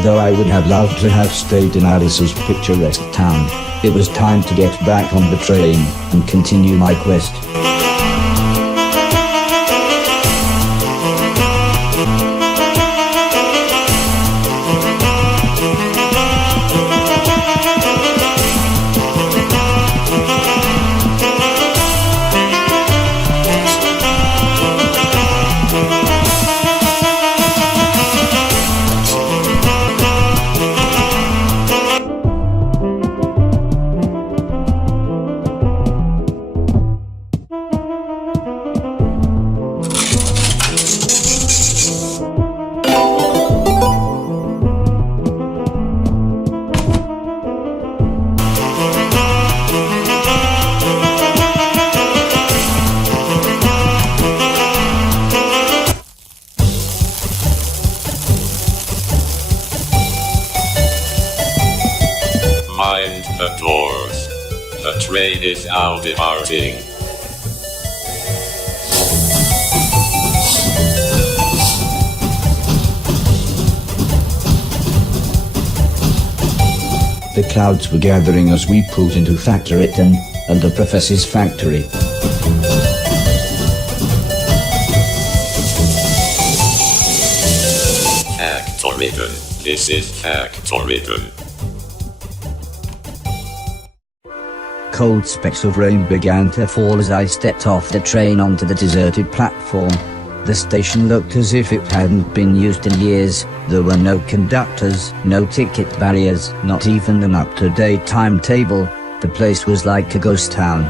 Although I would have loved to have stayed in Alice's picturesque town, it was time to get back on the train and continue my quest. Mind the doors. The train is now departing. The clouds were gathering as we pulled into Factoryton and the professor's factory. Factoryton. This is Factoryton. Cold specks of rain began to fall as I stepped off the train onto the deserted platform. The station looked as if it hadn't been used in years. There were no conductors, no ticket barriers, not even an up-to-date timetable. The place was like a ghost town.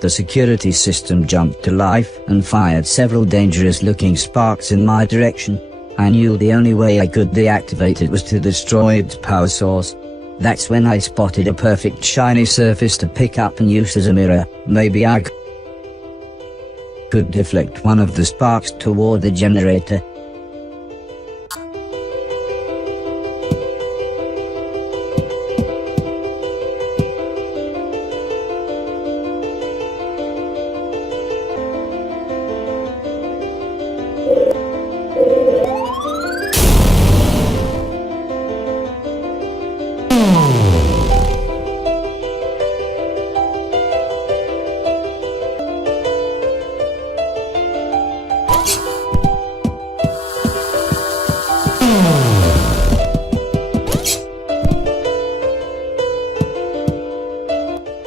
The security system jumped to life and fired several dangerous-looking sparks in my direction. I knew the only way I could deactivate it was to destroy its power source. That's when I spotted a perfect shiny surface to pick up and use as a mirror. Maybe I could deflect one of the sparks toward the generator.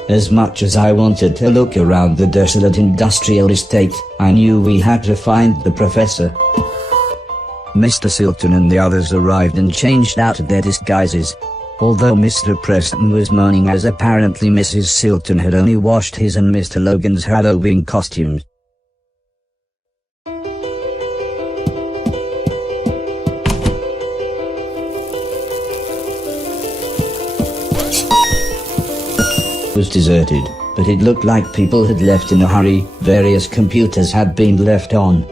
As much as I wanted to look around the desolate industrial estate, I knew we had to find the professor. Mr. Silton and the others arrived and changed out of their disguises. Although Mr. Preston was moaning as apparently Mrs. Silton had only washed his and Mr. Logan's Halloween costumes. Was deserted, but it looked like people had left in a hurry. Various computers had been left on.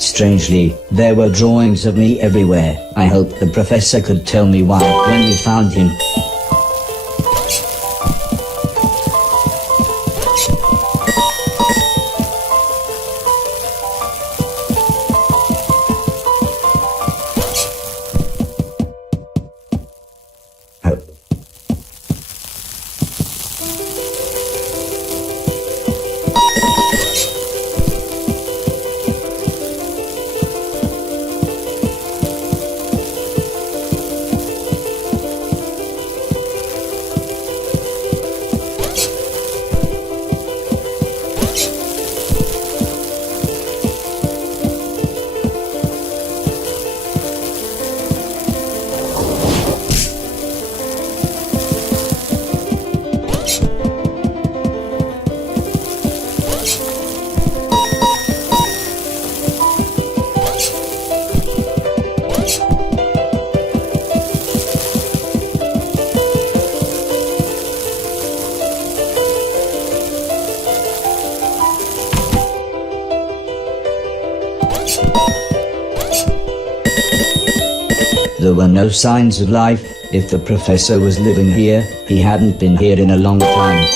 Strangely, there were drawings of me everywhere. I hoped the professor could tell me why when we found him. There were no signs of life. If the professor was living here, he hadn't been here in a long time.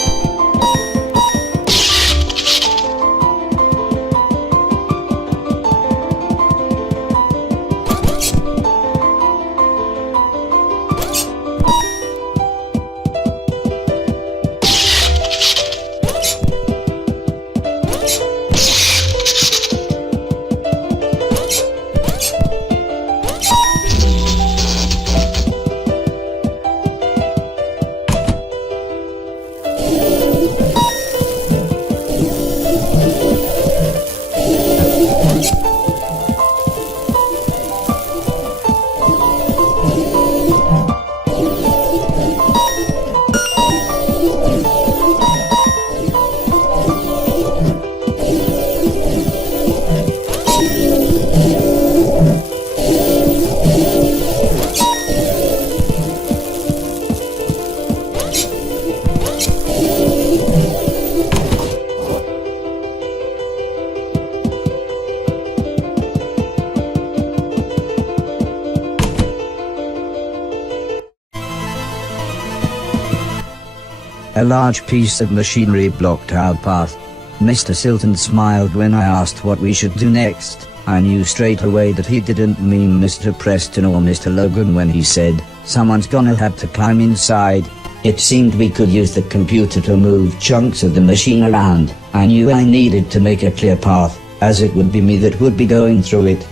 A large piece of machinery blocked our path. Mr. Silton smiled when I asked what we should do next. I knew straight away that he didn't mean Mr. Preston or Mr. Logan when he said, "Someone's gonna have to climb inside." It seemed we could use the computer to move chunks of the machine around. I knew I needed to make a clear path, as it would be me that would be going through it.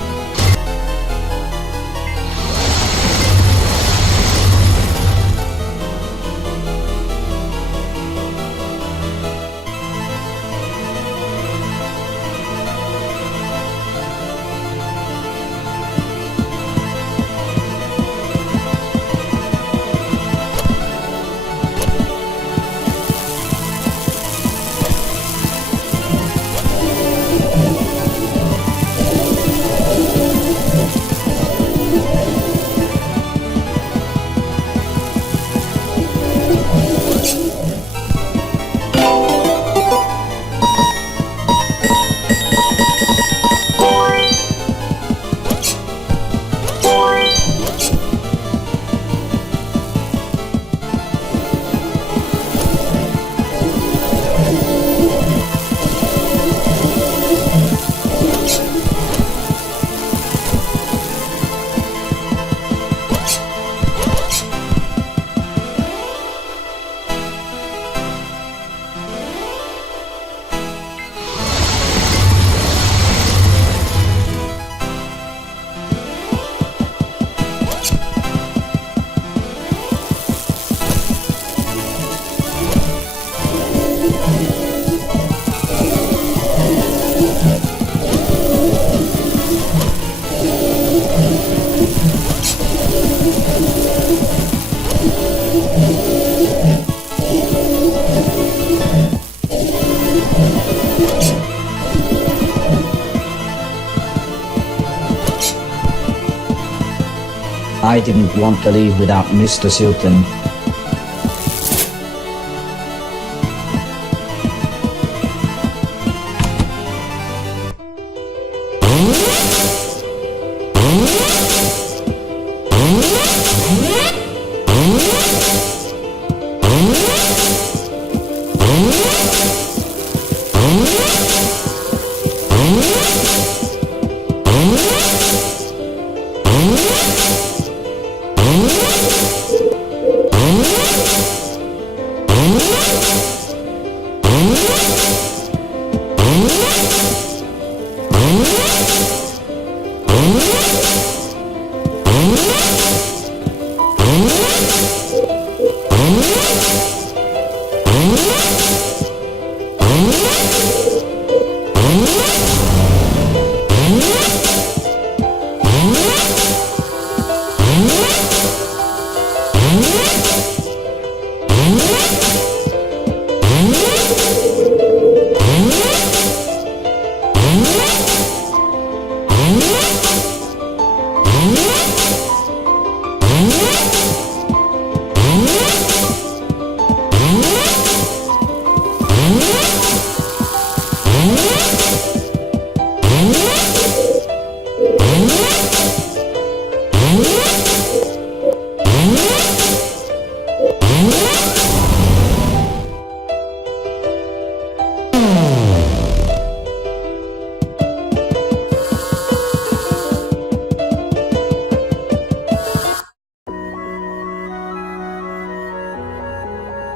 I didn't want to leave without Mr. Silton.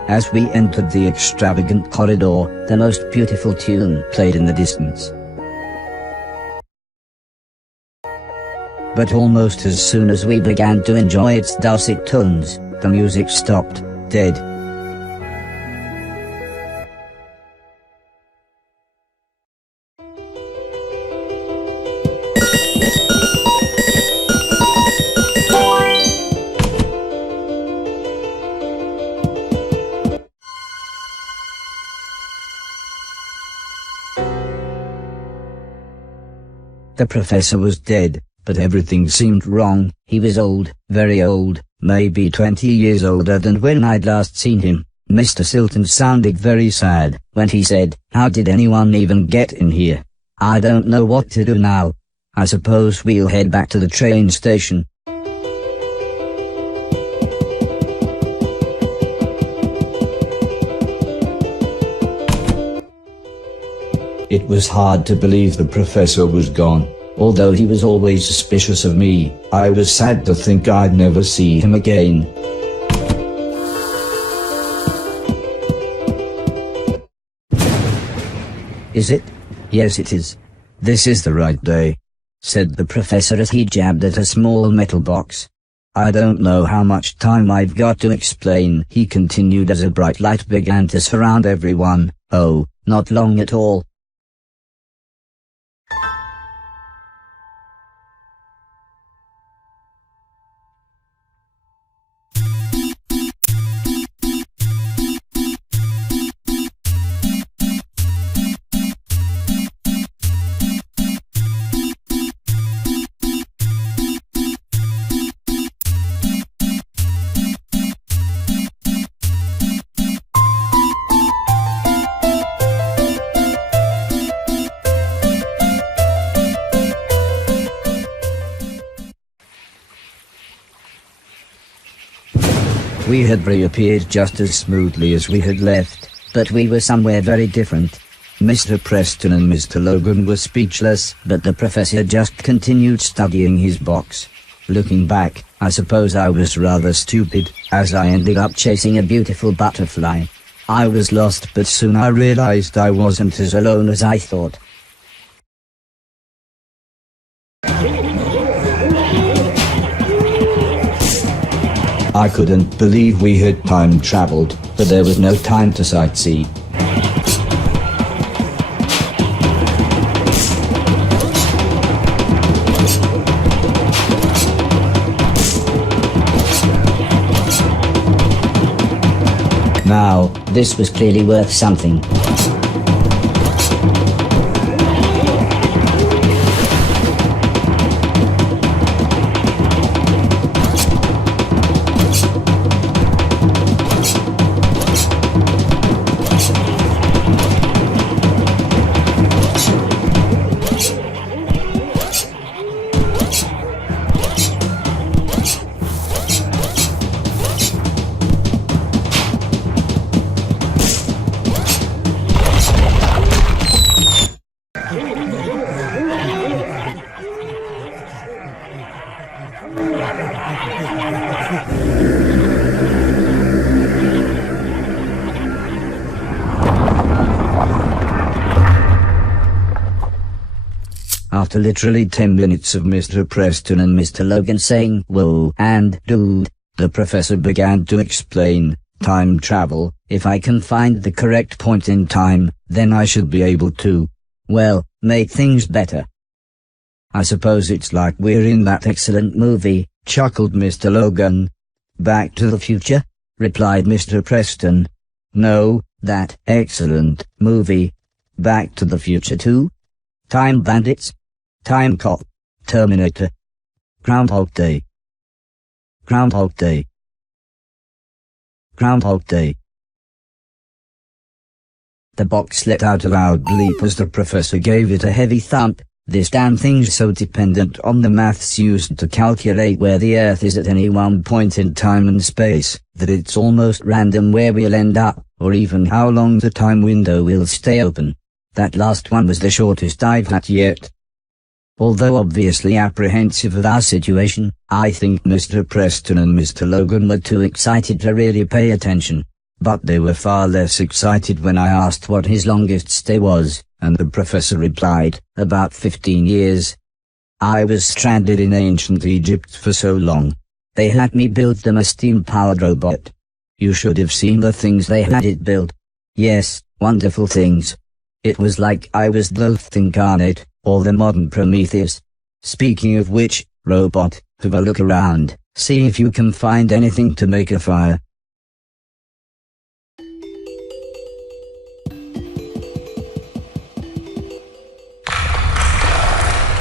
As we entered the extravagant corridor, the most beautiful tune played in the distance. But almost as soon as we began to enjoy its dulcet tones, the music stopped, dead. The professor was dead, but everything seemed wrong. He was old, very old, maybe 20 years older than when I'd last seen him. Mr. Silton sounded very sad when he said, "How did anyone even get in here? I don't know what to do now. I suppose we'll head back to the train station." It was hard to believe the professor was gone. Although he was always suspicious of me, I was sad to think I'd never see him again. Is it? Yes, it is. This is the right day, said the professor as he jabbed at a small metal box. I don't know how much time I've got to explain, he continued as a bright light began to surround everyone. Oh, not long at all. We had reappeared just as smoothly as we had left, but we were somewhere very different. Mr. Preston and Mr. Logan were speechless, but the professor just continued studying his box. Looking back, I suppose I was rather stupid, as I ended up chasing a beautiful butterfly. I was lost, but soon I realized I wasn't as alone as I thought. I couldn't believe we had time traveled, but there was no time to sightsee. Now, this was clearly worth something. After literally 10 minutes of Mr. Preston and Mr. Logan saying "whoa" and "dude," the professor began to explain, time travel, if I can find the correct point in time, then I should be able to, well, make things better. I suppose it's like we're in that excellent movie, chuckled Mr. Logan. Back to the Future? Replied Mr. Preston. No, that excellent movie. Back to the Future 2? Time Bandits? Time Cop? Terminator? Groundhog Day? Groundhog Day? Groundhog Day. The box let out a loud bleep as the professor gave it a heavy thump. This damn thing's so dependent on the maths used to calculate where the Earth is at any one point in time and space, that it's almost random where we'll end up, or even how long the time window will stay open. That last one was the shortest I've had yet. Although obviously apprehensive of our situation, I think Mr. Preston and Mr. Logan were too excited to really pay attention. But they were far less excited when I asked what his longest stay was, and the professor replied, about 15 years. I was stranded in ancient Egypt for so long. They had me build them a steam-powered robot. You should have seen the things they had it build. Yes, wonderful things. It was like I was Thoth incarnate, or the modern Prometheus. Speaking of which, robot, have a look around, see if you can find anything to make a fire.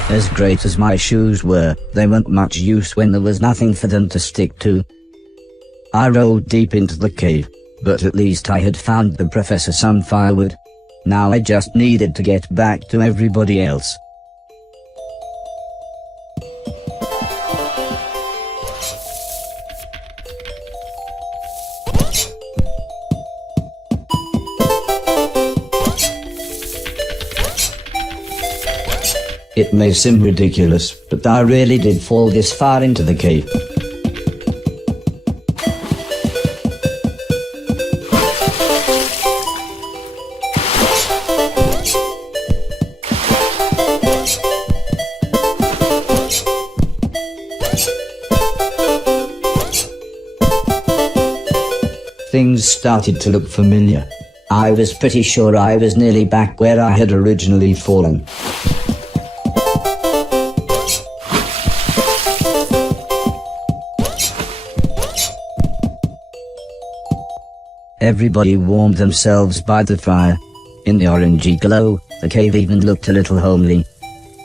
As great as my shoes were, they weren't much use when there was nothing for them to stick to. I rolled deep into the cave, but at least I had found the professor some firewood. Now I just needed to get back to everybody else. It may seem ridiculous, but I really did fall this far into the cave. Things started to look familiar. I was pretty sure I was nearly back where I had originally fallen. Everybody warmed themselves by the fire. In the orangey glow, the cave even looked a little homely.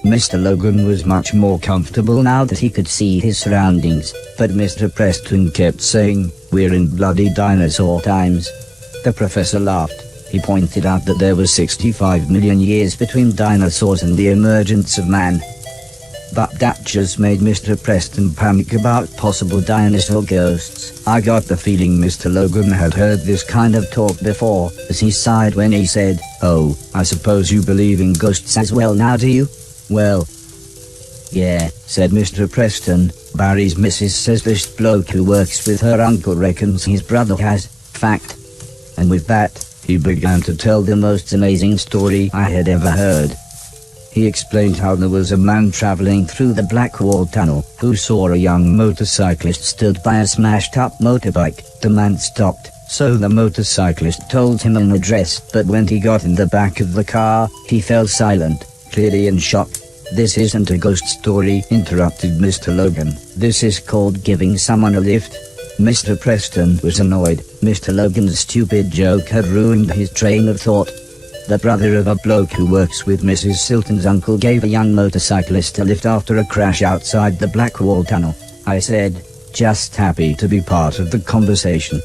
Mr. Logan was much more comfortable now that he could see his surroundings, but Mr. Preston kept saying, "We're in bloody dinosaur times." The professor laughed. He pointed out that there was 65 million years between dinosaurs and the emergence of man. But that just made Mr. Preston panic about possible dinosaur ghosts. I got the feeling Mr. Logan had heard this kind of talk before, as he sighed when he said, "Oh, I suppose you believe in ghosts as well now, do you?" "Well, yeah," said Mr. Preston. "Barry's missus says this bloke who works with her uncle reckons his brother has, fact." And with that, he began to tell the most amazing story I had ever heard. He explained how there was a man traveling through the Black Wall Tunnel who saw a young motorcyclist stood by a smashed-up motorbike. The man stopped, so the motorcyclist told him an address, but when he got in the back of the car, he fell silent, clearly in shock. "This isn't a ghost story," interrupted Mr. Logan. "This is called giving someone a lift." Mr. Preston was annoyed. Mr. Logan's stupid joke had ruined his train of thought. The brother of a bloke who works with Mrs. Silton's uncle gave a young motorcyclist a lift after a crash outside the Black Wall Tunnel. I said, just happy to be part of the conversation.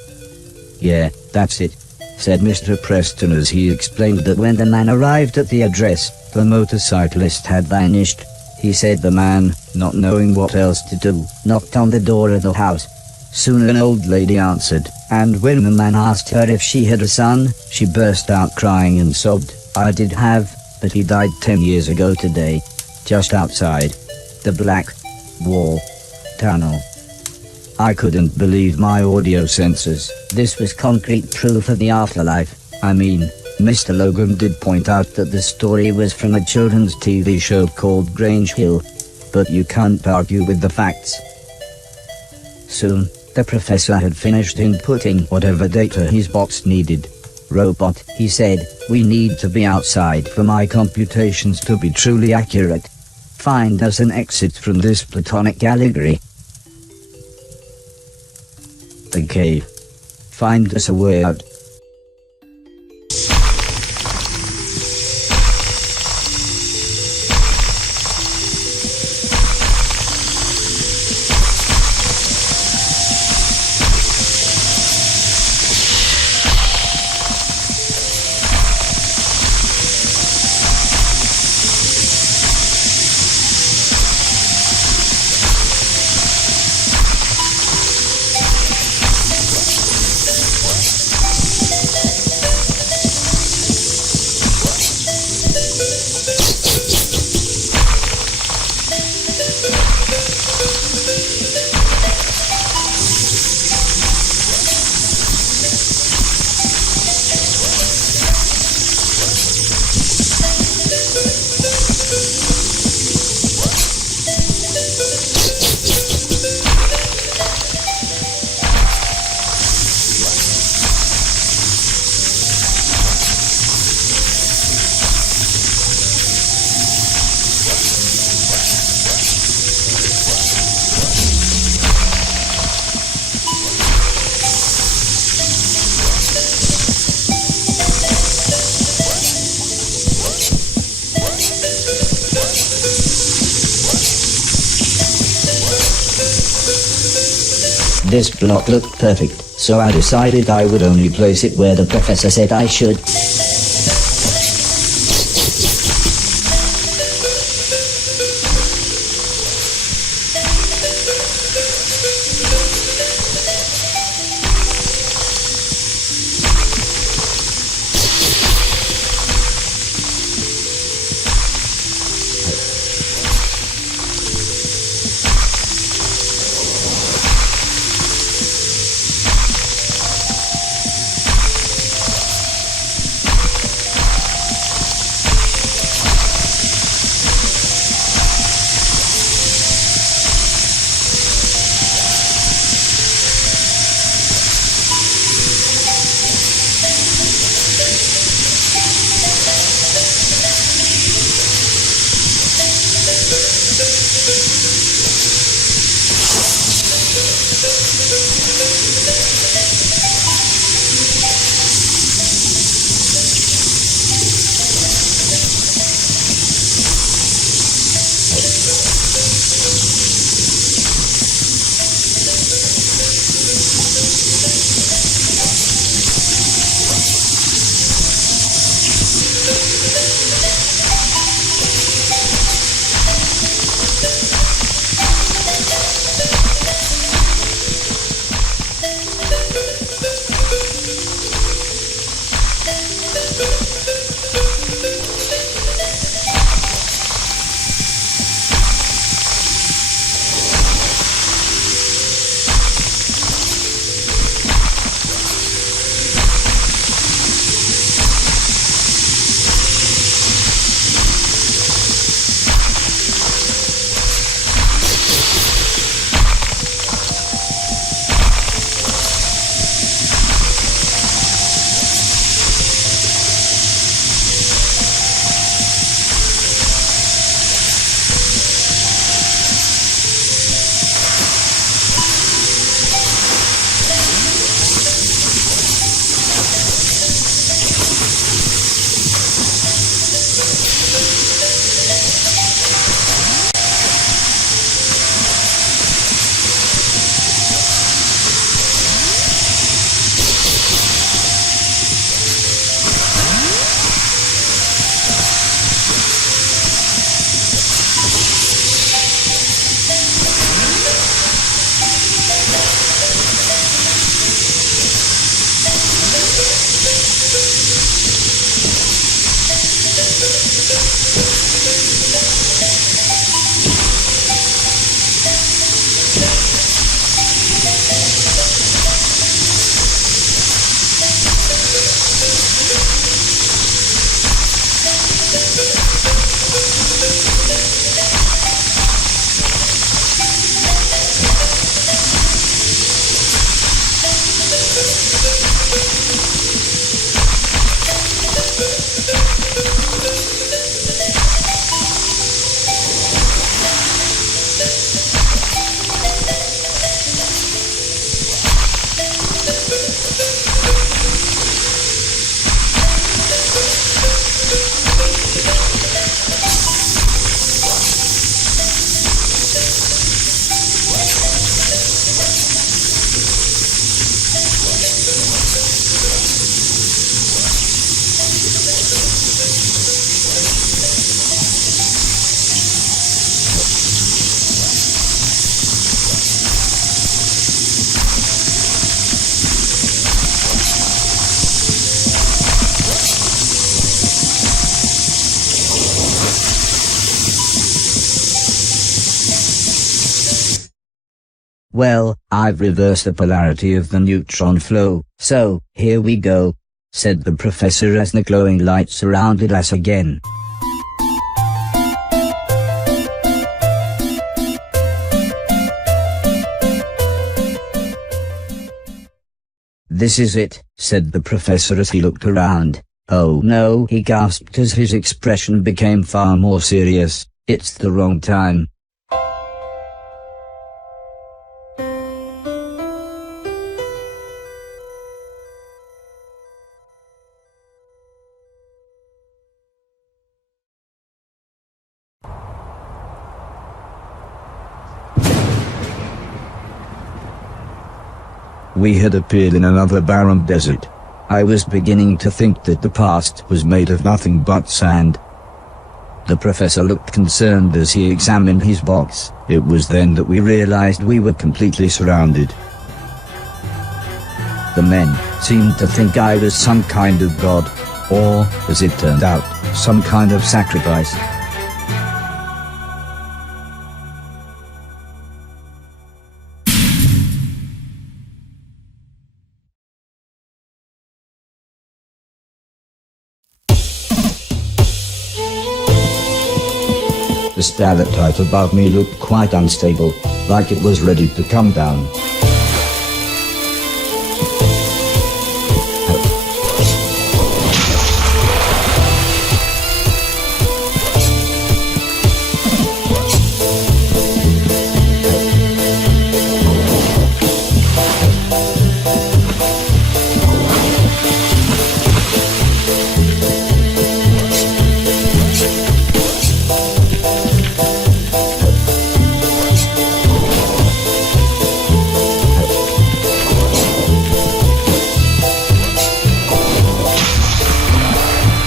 "Yeah, that's it," said Mr. Preston as he explained that when the man arrived at the address, the motorcyclist had vanished. He said the man, not knowing what else to do, knocked on the door of the house. Soon an old lady answered, and when the man asked her if she had a son, she burst out crying and sobbed, "I did have, but he died 10 years ago today, just outside the Black Wall Tunnel." I couldn't believe my audio sensors. This was concrete proof of the afterlife. I mean, Mr. Logan did point out that the story was from a children's TV show called Grange Hill, but you can't argue with the facts. Soon, the professor had finished inputting whatever data his box needed. "Robot," he said, "we need to be outside for my computations to be truly accurate. Find us an exit from this platonic allegory." The cave. Find us a way out. This block looked perfect, so I decided I would only place it where the professor said I should. Well, I've reversed the polarity of the neutron flow, so, here we go, said the professor as the glowing light surrounded us again. This is it, said the professor as he looked around. Oh no, he gasped as his expression became far more serious. It's the wrong time. We had appeared in another barren desert. I was beginning to think that the past was made of nothing but sand. The professor looked concerned as he examined his box. It was then that we realized we were completely surrounded. The men seemed to think I was some kind of god, or, as it turned out, some kind of sacrifice. The stalactite above me looked quite unstable, like it was ready to come down.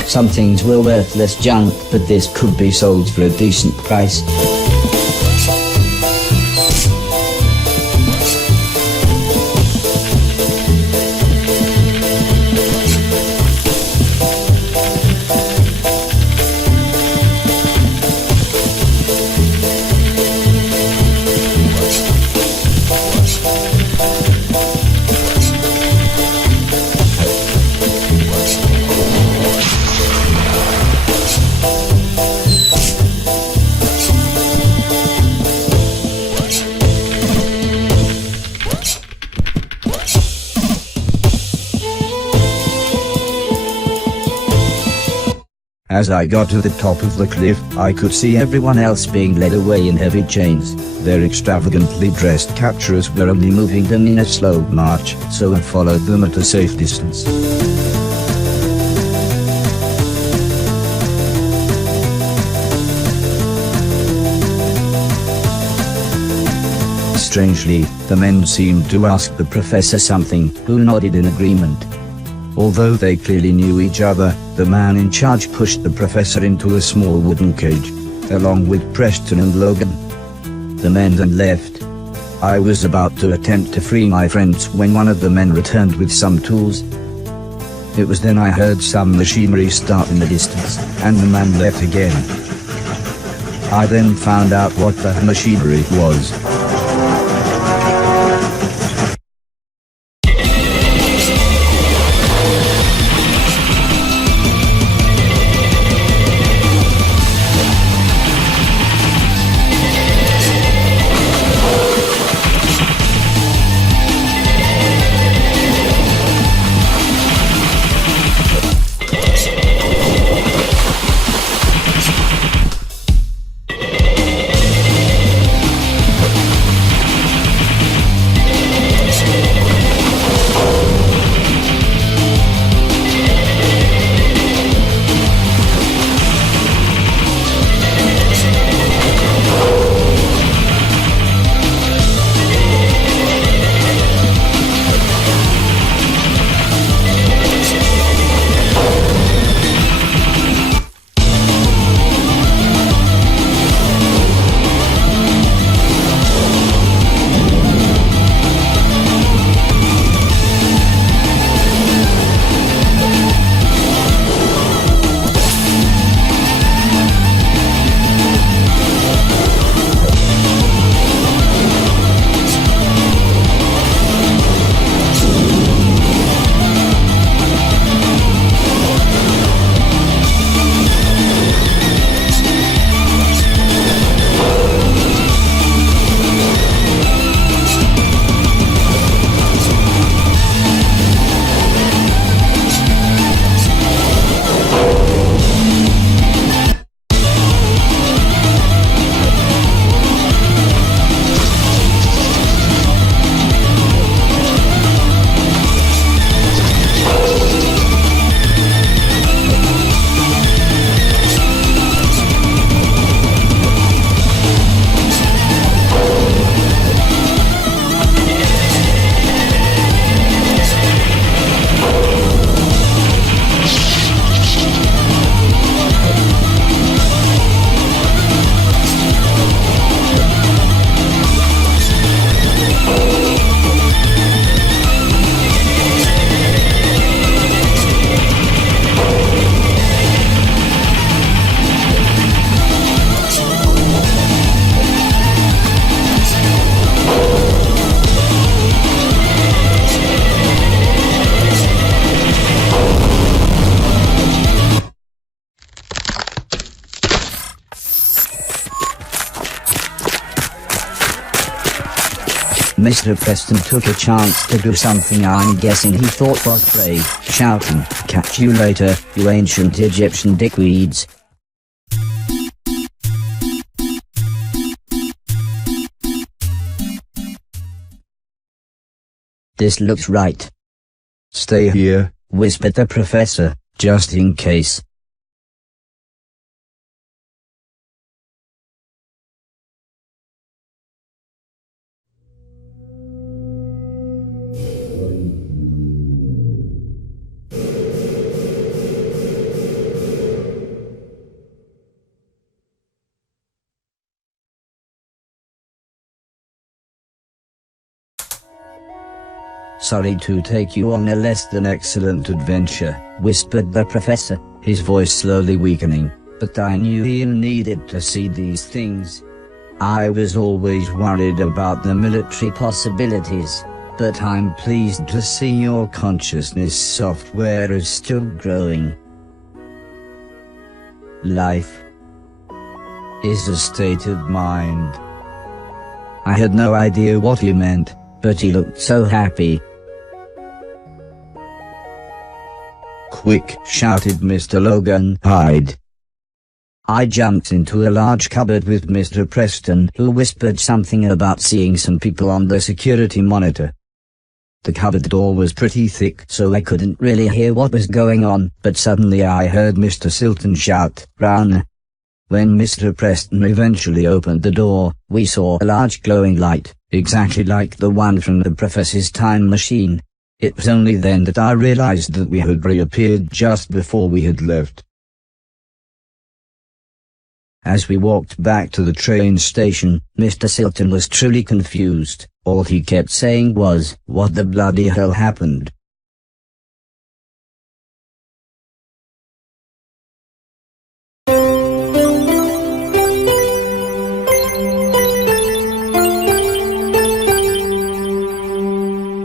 Some things were worthless junk, but this could be sold for a decent price. As I got to the top of the cliff, I could see everyone else being led away in heavy chains. Their extravagantly dressed capturers were only moving them in a slow march, so I followed them at a safe distance. Strangely, the men seemed to ask the professor something, who nodded in agreement. Although they clearly knew each other, the man in charge pushed the professor into a small wooden cage, along with Preston and Logan. The men then left. I was about to attempt to free my friends when one of the men returned with some tools. It was then I heard some machinery start in the distance, and the man left again. I then found out what the machinery was. Mr. Preston took a chance to do something I'm guessing he thought was brave, shouting, "Catch you later, you ancient Egyptian dickweeds." "This looks right." "Stay here," whispered the professor, "just in case." "Sorry to take you on a less than excellent adventure," whispered the professor, his voice slowly weakening, "but I knew you needed to see these things. I was always worried about the military possibilities, but I'm pleased to see your consciousness software is still growing. Life is a state of mind." I had no idea what he meant, but he looked so happy. "Quick!" shouted Mr. Logan, "hide!" I jumped into a large cupboard with Mr. Preston, who whispered something about seeing some people on the security monitor. The cupboard door was pretty thick, so I couldn't really hear what was going on, but suddenly I heard Mr. Silton shout, "Run!" When Mr. Preston eventually opened the door, we saw a large glowing light, exactly like the one from the professor's time machine. It was only then that I realized that we had reappeared just before we had left. As we walked back to the train station, Mr. Silton was truly confused. All he kept saying was, "What the bloody hell happened?"